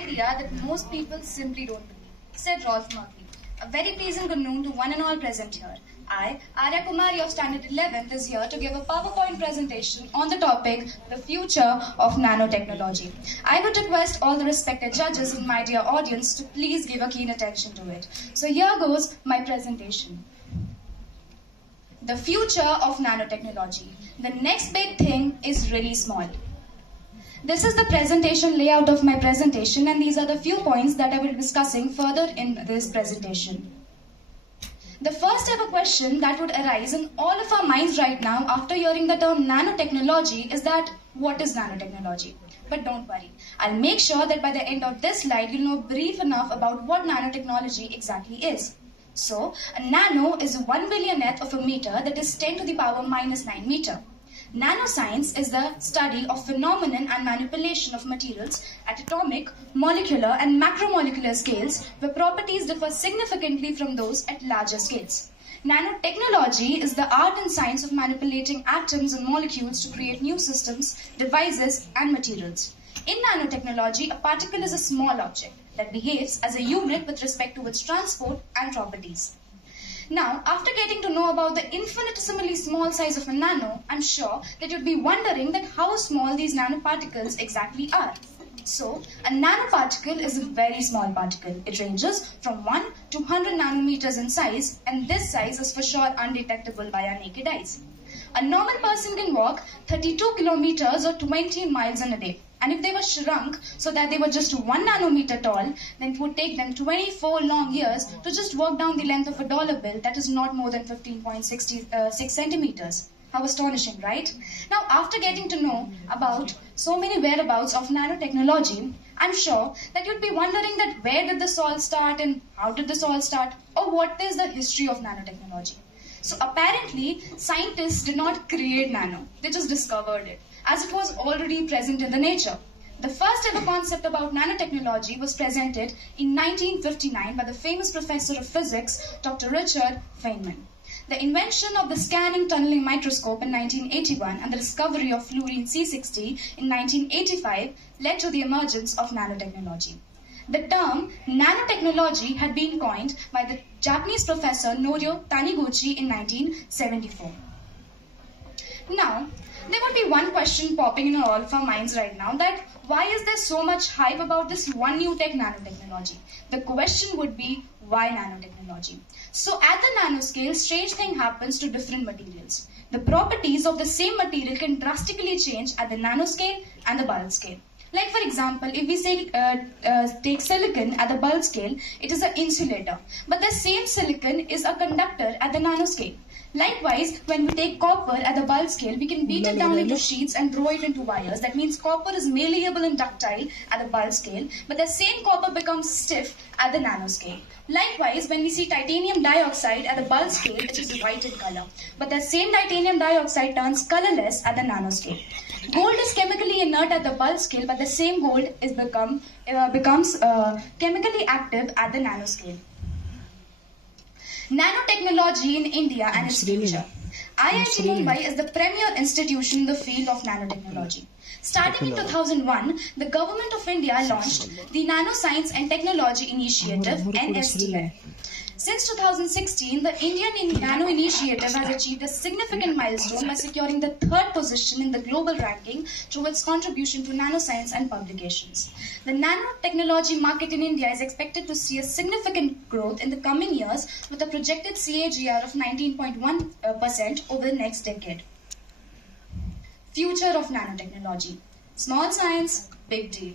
Idea that most people simply don't believe, said Rolf Murphy. A very pleasant good noon to one and all present here. I, Arya Kumari of Standard 11th, is here to give a PowerPoint presentation on the topic, the future of nanotechnology. I would request all the respected judges and my dear audience to please give a keen attention to it. So here goes my presentation. The future of nanotechnology. The next big thing is really small. This is the presentation layout of my presentation, and these are the few points that I will be discussing further in this presentation. The first ever question that would arise in all of our minds right now after hearing the term nanotechnology is that, what is nanotechnology? But don't worry, I'll make sure that by the end of this slide you'll know brief enough about what nanotechnology exactly is. So, a nano is 1 billionth of a meter, that is 10 to the power minus 9 meter. Nanoscience is the study of phenomenon and manipulation of materials at atomic, molecular and macromolecular scales where properties differ significantly from those at larger scales. Nanotechnology is the art and science of manipulating atoms and molecules to create new systems, devices and materials. In nanotechnology, a particle is a small object that behaves as a unit with respect to its transport and properties. Now, after getting to know about the infinitesimally small size of a nano, I'm sure that you'd be wondering that how small these nanoparticles exactly are. So, a nanoparticle is a very small particle. It ranges from 1 to 100 nanometers in size, and this size is for sure undetectable by our naked eyes. A normal person can walk 32 kilometers or 20 miles in a day. And if they were shrunk so that they were just 1 nanometer tall, then it would take them 24 long years to just walk down the length of a dollar bill that is not more than 15.66 centimeters. How astonishing, right? Now, after getting to know about so many whereabouts of nanotechnology, I'm sure that you'd be wondering that where did this all start and how did this all start, or what is the history of nanotechnology? So apparently, scientists did not create nano, they just discovered it, as it was already present in the nature. The first ever concept about nanotechnology was presented in 1959 by the famous professor of physics, Dr. Richard Feynman. The invention of the scanning tunneling microscope in 1981 and the discovery of fluorine C60 in 1985 led to the emergence of nanotechnology. The term nanotechnology had been coined by the Japanese professor Norio Taniguchi in 1974. Now, there would be one question popping in all of our minds right now, that why is there so much hype about this one new tech, nanotechnology? The question would be, why nanotechnology? So at the nanoscale, strange thing happens to different materials. The properties of the same material can drastically change at the nanoscale and the bulk scale. Like for example, if we say take silicon at the bulk scale, it is an insulator. But the same silicon is a conductor at the nanoscale. Likewise, when we take copper at the bulk scale, we can beat it down into sheets and throw it into wires. That means copper is malleable and ductile at the bulk scale, but the same copper becomes stiff at the nanoscale. Likewise, when we see titanium dioxide at the bulk scale, it is white in color. But the same titanium dioxide turns colorless at the nanoscale. Gold is chemically inert at the bulk scale, but the same gold becomes chemically active at the nanoscale. Nanotechnology in India and its future. IIT Mumbai is the premier institution in the field of nanotechnology. Starting in 2001, the Government of India launched the Nanoscience and Technology Initiative, NSTI. Since 2016, the Indian Nano Initiative has achieved a significant milestone by securing the 3rd position in the global ranking through its contribution to nanoscience and publications. The nanotechnology market in India is expected to see a significant growth in the coming years with a projected CAGR of 19.1% over the next decade. Future of nanotechnology. Small science, big deal.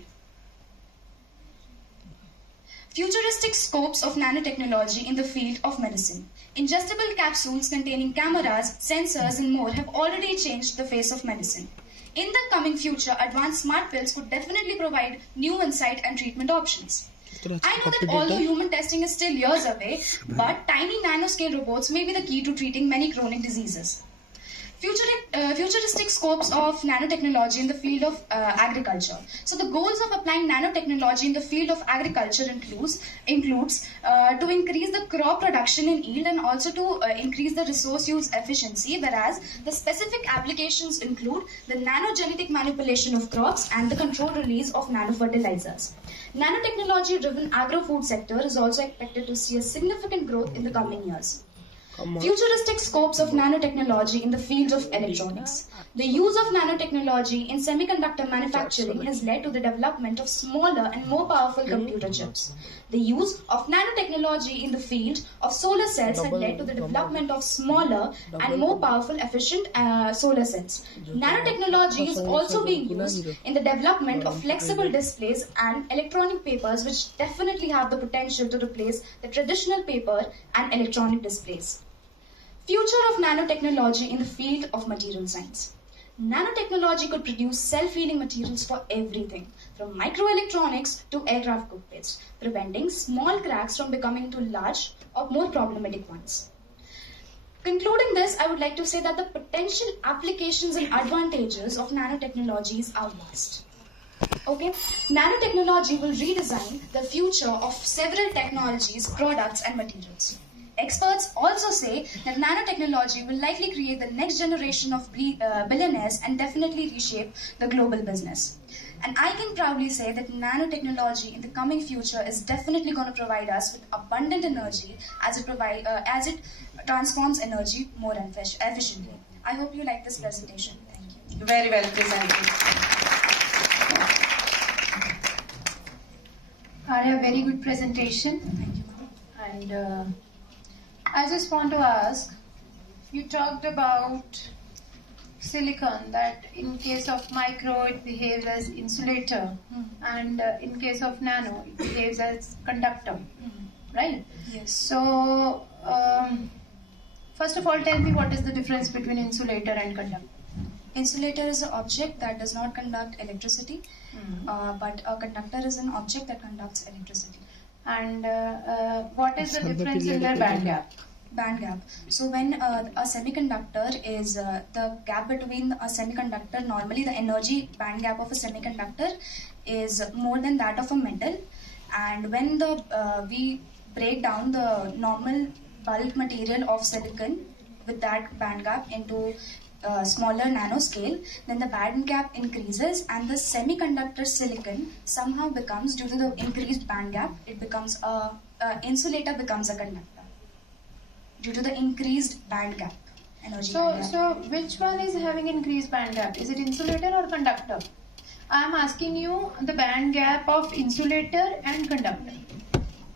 Futuristic scopes of nanotechnology in the field of medicine. Ingestible capsules containing cameras, sensors and more have already changed the face of medicine. In the coming future, advanced smart pills could definitely provide new insight and treatment options. I know that although human testing is still years away, but tiny nanoscale robots may be the key to treating many chronic diseases. Futuristic scopes of nanotechnology in the field of agriculture. So the goals of applying nanotechnology in the field of agriculture includes to increase the crop production in yield and also to increase the resource use efficiency, whereas the specific applications include the nanogenetic manipulation of crops and the controlled release of nanofertilizers. Nanotechnology driven agro-food sector is also expected to see a significant growth in the coming years. Futuristic scopes of nanotechnology in the field of electronics. The use of nanotechnology in semiconductor manufacturing has led to the development of smaller and more powerful computer chips. The use of nanotechnology in the field of solar cells has led to the development of smaller and more powerful efficient solar cells. Nanotechnology is also being used in the development of flexible displays and electronic papers, which definitely have the potential to replace the traditional paper and electronic displays. Future of nanotechnology in the field of material science. Nanotechnology could produce self-healing materials for everything, from microelectronics to aircraft cockpits, preventing small cracks from becoming too large or more problematic ones. Concluding this, I would like to say that the potential applications and advantages of nanotechnologies are vast. Okay, nanotechnology will redesign the future of several technologies, products and materials. Experts also say that nanotechnology will likely create the next generation of billionaires and definitely reshape the global business. And I can proudly say that nanotechnology in the coming future is definitely going to provide us with abundant energy as it transforms energy more efficiently. I hope you like this presentation. Thank you. Very well presented. Arya, very good presentation. Thank you. And I just want to ask, you talked about silicon, that in case of micro it behaves as insulator, and in case of nano it behaves as conductor, right? Yes. So, first of all, tell me what is the difference between insulator and conductor? Insulator is an object that does not conduct electricity, but a conductor is an object that conducts electricity. And what is the difference in their band gap? Band gap. So when a semiconductor is the gap between a semiconductor, normally the energy band gap of a semiconductor is more than that of a metal, and when we break down the normal bulk material of silicon with that band gap into smaller nanoscale, then the band gap increases and the semiconductor silicon somehow becomes, due to the increased band gap, it becomes insulator becomes a conductor due to the increased band gap. So which one is having increased band gap? Is it insulator or conductor? I am asking you the band gap of insulator and conductor.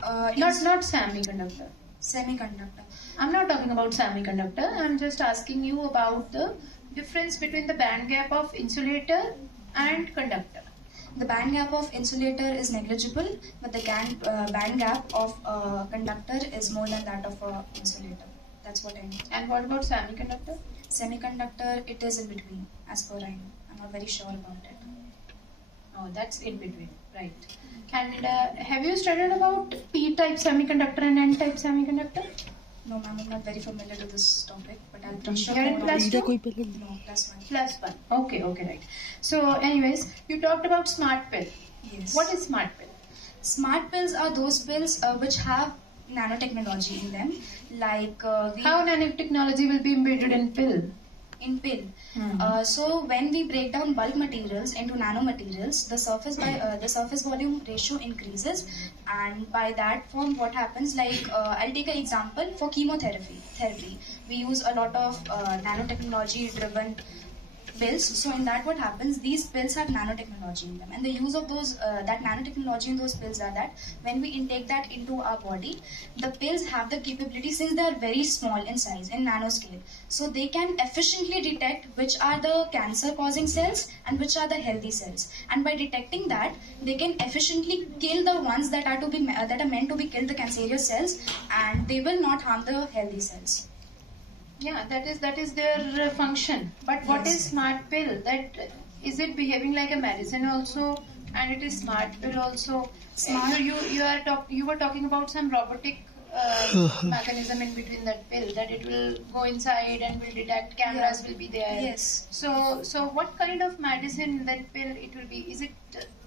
Not semiconductor. Semiconductor. I'm not talking about semiconductor. I'm just asking you about the difference between the band gap of insulator and conductor. The band gap of insulator is negligible, but the band gap of conductor is more than that of insulator. That's what I mean. And what about semiconductor? Semiconductor, it is in between, as per I know. I'm not very sure about it. Oh, that's in between, right. And have you studied about P-type semiconductor and N-type semiconductor? No, ma'am, I'm not very familiar with this topic, but I'll brush up. You're in plus 2? No, plus 1. Plus 1. Okay, right. So, anyways, you talked about smart pill. Yes. What is smart pill? Smart pills are those pills which have nanotechnology in them. Like how nanotechnology will be embedded in pill? In pill. So when we break down bulk materials into nanomaterials, the surface volume ratio increases, and by that form, what happens? Like I'll take an example for chemotherapy. We use a lot of nanotechnology-driven pills. So in that, what happens? These pills have nanotechnology in them, and the use of those that nanotechnology in those pills are that when we intake that into our body, the pills have the capability, since they are very small in size, in nanoscale, so they can efficiently detect which are the cancer-causing cells and which are the healthy cells. And by detecting that, they can efficiently kill the ones that are meant to be killed, the cancerous cells, and they will not harm the healthy cells. Yeah, that is their function. But what is smart pill? That is it behaving like a medicine also, and it is smart pill also? Smart. You were talking about some robotic mechanism in between that pill, that it will go inside and will detect, cameras will be there. Yes. So what kind of medicine that pill it will be? Is it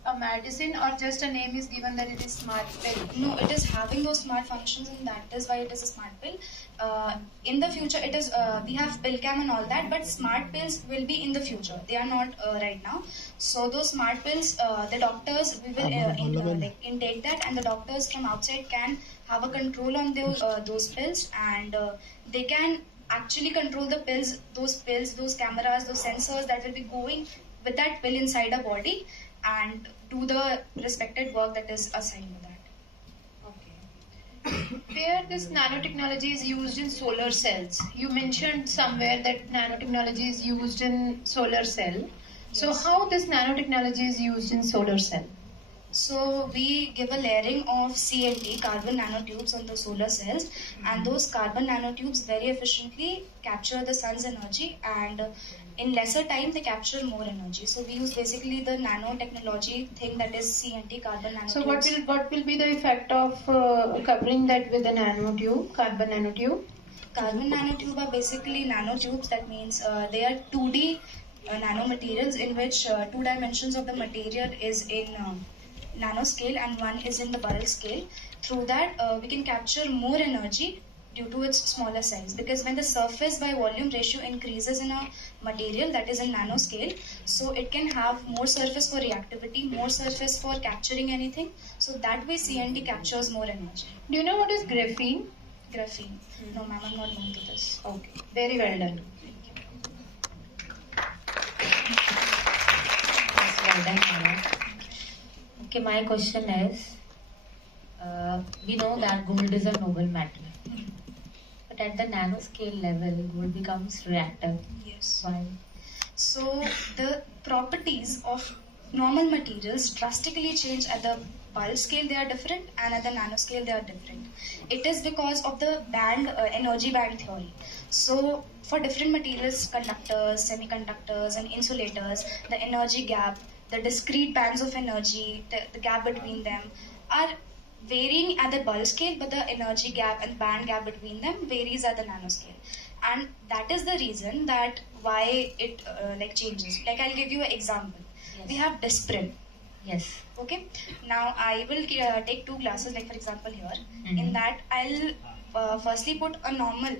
a medicine or just a name is given that it is smart pill? No, it is having those smart functions, and that is why it is a smart pill. In the future, it is we have pill cam and all that, but smart pills will be in the future. They are not right now. So those smart pills, the doctors we will intake that, and the doctors from outside can have a control on those pills, and they can actually control the pills, those cameras, those sensors that will be going with that pill inside a body, and do the respected work that is assigned to that. Where this nanotechnology is used in solar cells. You mentioned somewhere that nanotechnology is used in solar cell. So Yes. how this nanotechnology is used in solar cell? So we give a layering of CNT, carbon nanotubes, on the solar cells, and those carbon nanotubes very efficiently capture the sun's energy, and in lesser time they capture more energy. So we use basically the nanotechnology thing, that is CNT, carbon nanotubes. So what will be the effect of covering that with a nanotube, carbon nanotube? Carbon nanotube are basically nanotubes. That means they are 2D nanomaterials in which 2 dimensions of the material is in nanoscale and one is in the bulk scale. Through that, we can capture more energy due to its smaller size, because when the surface by volume ratio increases in a material that is in nanoscale, so it can have more surface for reactivity, more surface for capturing anything. So that way CNT captures more energy. Do you know what is graphene? Graphene. No ma'am, I'm not known to this. Okay, very well done. Yes, well done, Maya. Okay, my question is, we know that gold is a noble metal, but at the nanoscale level, gold becomes reactive. Yes. Why? So the properties of normal materials drastically change. At the bulk scale they are different, and at the nanoscale they are different. It is because of the energy band theory. So for different materials, conductors, semiconductors and insulators, the energy gap, the discrete bands of energy, the gap between them are varying at the bulk scale, but the energy gap and band gap between them varies at the nanoscale. And that is the reason that why it changes. Like, I'll give you an example. Yes. We have Disprin. Yes. Okay. Now I will take 2 glasses. Like for example here, Mhm. in that I'll firstly put a normal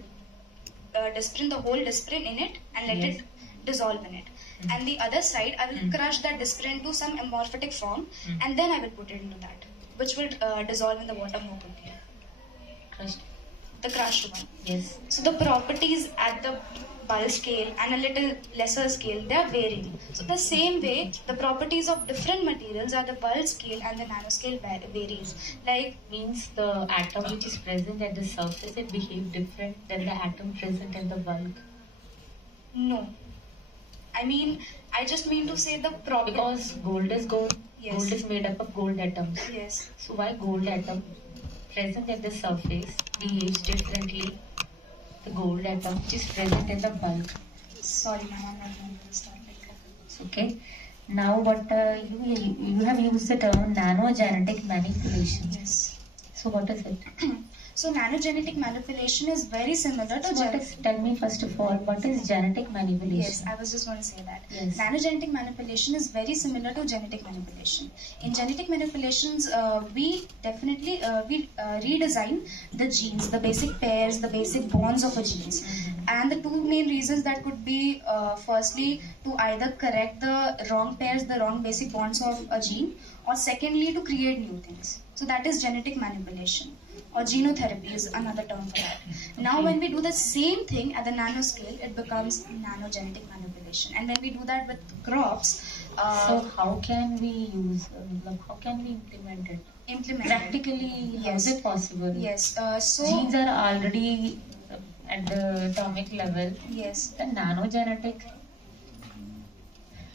Disprin, the whole Disprin in it, and let Yes. it dissolve in it. Mhm. And the other side, I will Mhm. crush that Disprin to some amorphic form, Mhm. and then I will put it into that, which will dissolve in the water more quickly. Crushed. The crushed one. Yes. So the properties at the bulk scale and a little lesser scale, they are varying. So the same way, the properties of different materials at the bulk scale and the nanoscale varies. Like, Means the atom which is present at the surface, it behave different than the atom present at the bulk. no. I mean, I just mean to say the property. Because gold is gold. Yes. Gold is made up of gold atoms. Yes. So why gold atom present at the surface behaves differently? The gold atom which is present in the bulk. Sorry, ma'am, I'm not going to start like that. It's okay. Now, what you have used the term nanogenetic manipulation. Yes. So what is it? So nanogenetic manipulation is very similar to So what is, tell me first of all, what is genetic manipulation? Yes, I was just going to say that. Yes. Nanogenetic manipulation is very similar to genetic manipulation. In genetic manipulations, we definitely redesign the genes, the basic pairs, the basic bonds of a genes. And the 2 main reasons that could be, firstly, to either correct the wrong pairs, the wrong basic bonds of a gene, or secondly, to create new things. So that is genetic manipulation. Or genotherapy is another term for that. Now when we do the same thing at the nanoscale, it becomes nanogenetic manipulation. And when we do that with crops, So how can we use, how can we implement it? implement it. Practically, how is Yes. it possible? Yes. So Genes are already at the atomic level. yes. The nanogenetic,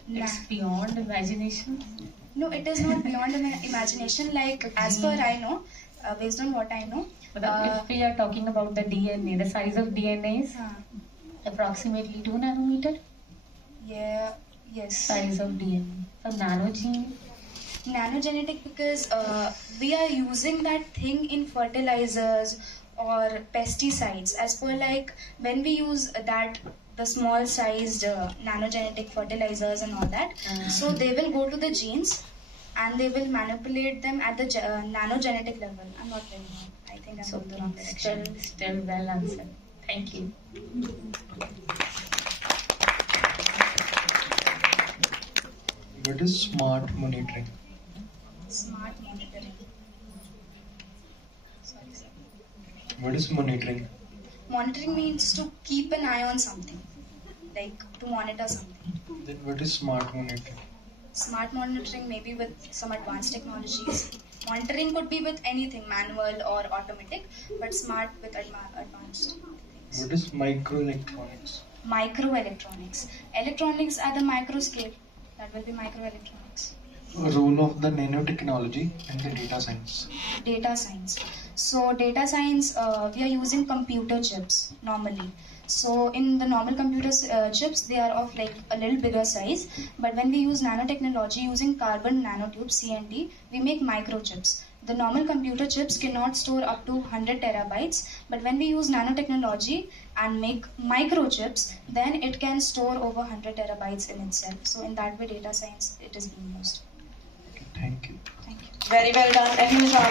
Na- it's beyond imagination. No, it is not beyond imagination. Like, as per I know, based on what I know, But if we are talking about the DNA, the size of DNA is approximately 2 nanometer yeah, yes. size of DNA. So nanogene, Nanogenetic, because we are using that thing in fertilizers or pesticides, as per like when we use the small sized nanogenetic fertilizers and all that, so they will go to the genes and they will manipulate them at the nanogenetic level. I'm not very wrong. I think I'm going the wrong direction. Still well answered. Thank you. What is smart monitoring? Smart monitoring. Sorry, sir. What is monitoring? Monitoring means to keep an eye on something, like to monitor something. Then what is smart monitoring? Smart monitoring maybe with some advanced technologies. Monitoring could be with anything, manual or automatic, but smart with advanced things. What is microelectronics? Microelectronics. Electronics at the micro scale. That will be microelectronics. Role of the nanotechnology and the data science. Data science. So data science, we are using computer chips normally. So in the normal computer chips, they are of like a little bigger size. But when we use nanotechnology using carbon nanotubes, CNT, we make microchips. The normal computer chips cannot store up to 100 terabytes. But when we use nanotechnology and make microchips, then it can store over 100 terabytes in itself. So in that way, data science, it is being used. Thank you. Thank you. Very well done. A huge round.